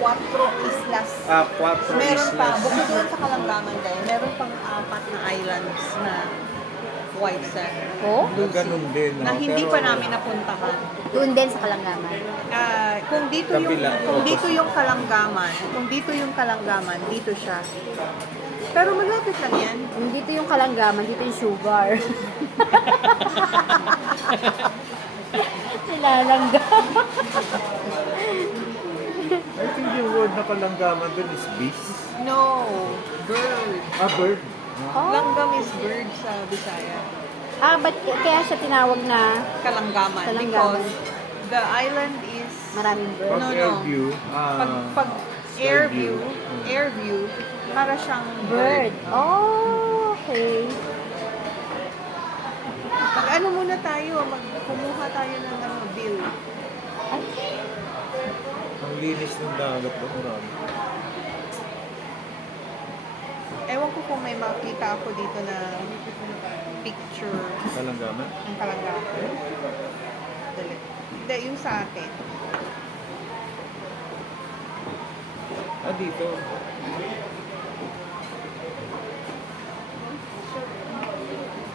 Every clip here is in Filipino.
Cuatro Islas. Quattro Meron pa, Islas. bukod doon sa Kalangaman dahil, meron pang 4 na islands na white sand. Oh? Na ganun din, no? Na hindi Pero, pa namin napuntahan. Doon din sa Kalangaman. Kung dito yung Kabila. kung dito yung Kalangaman, dito siya. Pero malapit lang yan. Kung dito yung Kalangaman, dito yung sugar. Nilalangga. I think yung word na kalanggaman dun is beast. No, bird. Bird. Oh. Langgam is bird sa Bisaya. Ba't kaya siya tinawag na Kalangaman. Kalangaman. Because the island is maraming bird? Pag No, air no. view, pag air view, para siyang Bird. Oh, okay. Pag ano muna tayo, kumuha tayo ng bill. Ay, ang linis ng dagat doon, marami. Ewan ko kung may makita ako dito na picture Kalanggaman. ng Kalangaman. Dali. Hindi, yung sa akin. Dito.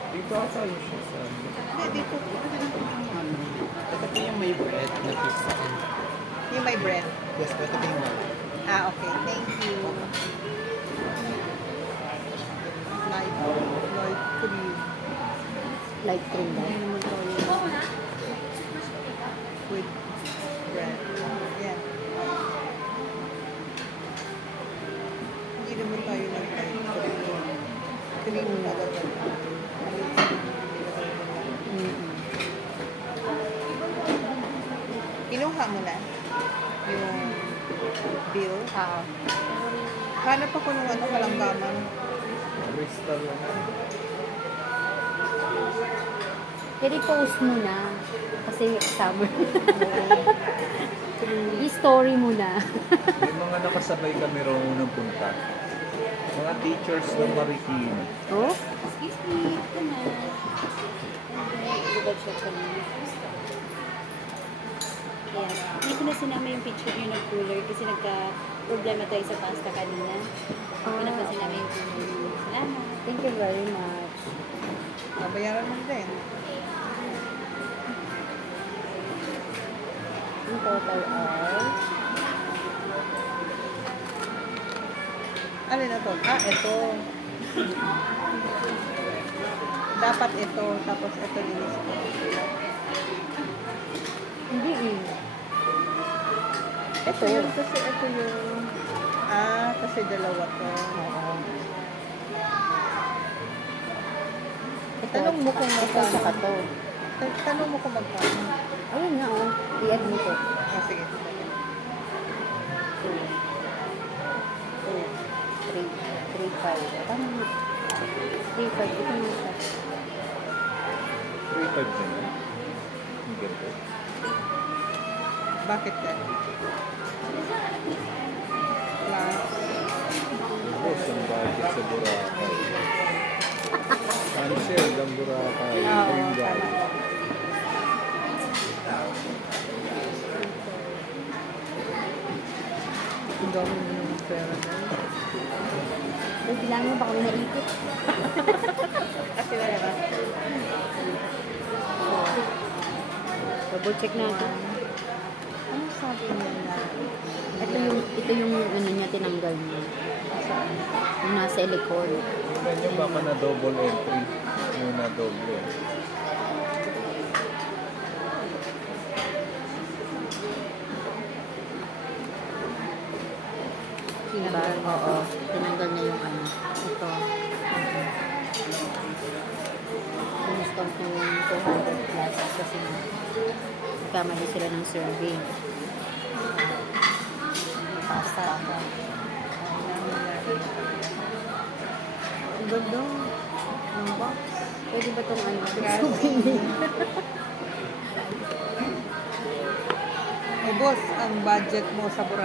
Dito ata yun siya sa Hindi, dito. Ito po yung may bread na pizza. Yung may bread. Yes, ito po yung one. Okay. Thank you. Light cream. light cream daw. Ano naman to yun? With bread. Yan. Hindi naman tayo nag-light cream. Cream talaga. Kinuha mo na yung bill. Hanap ako ng Kalangaman. crystal lang. Pwede post mo na. Kasi summer. I-story mo na. May mga nakasabay kami raw unang punta. Mga teachers ng Marikina. Oh? Excuse me, ito na. Yan. Hindi ko na sinama yung picture nyo ng cooler kasi nagka-problema tayo sa pasta kanina. Hindi ko na sinama yung cooler nyo. Salamat. Thank you very much. Bayaran mo din. Yung total ay... Ano na to? Ito. Dapat ito. Tapos ito linis ko. Hindi eh. Ito yun kasi ito yung... kasi dalawa to. Oo. Tanong mo kung Ito magkano. sa kato. Tanong mo kung magkano. Ayun na oh. I-add mo ko. Sige. 2, 3, 5. Tama mo. 3, 5. Ito na siya. 3.5 na yun. Ang ganda. Bakit yan? Plus. Tapos ang budget sa Boracay. Ansel ng Boracay. Oo, Ayun, tama. guys. Ang dami mo ng pera na. Uy, bilangin mo baka may naipit. Kasi talaga. Double check natin. Ano sabi niya na? Ito yung ano niya tinanggal niya. Yung nasa likod. Tingnan nyo baka na double entry. Yung na double. Diba? Oo. Tinanggal niya yung ano. Ito. Install ko yung 200 plus kasi nagkamali sila ng survey. Pasta ako. Ang ganda. Ang box. Pwede ba itong ano? Eh, boss, ang budget mo sa Boracay.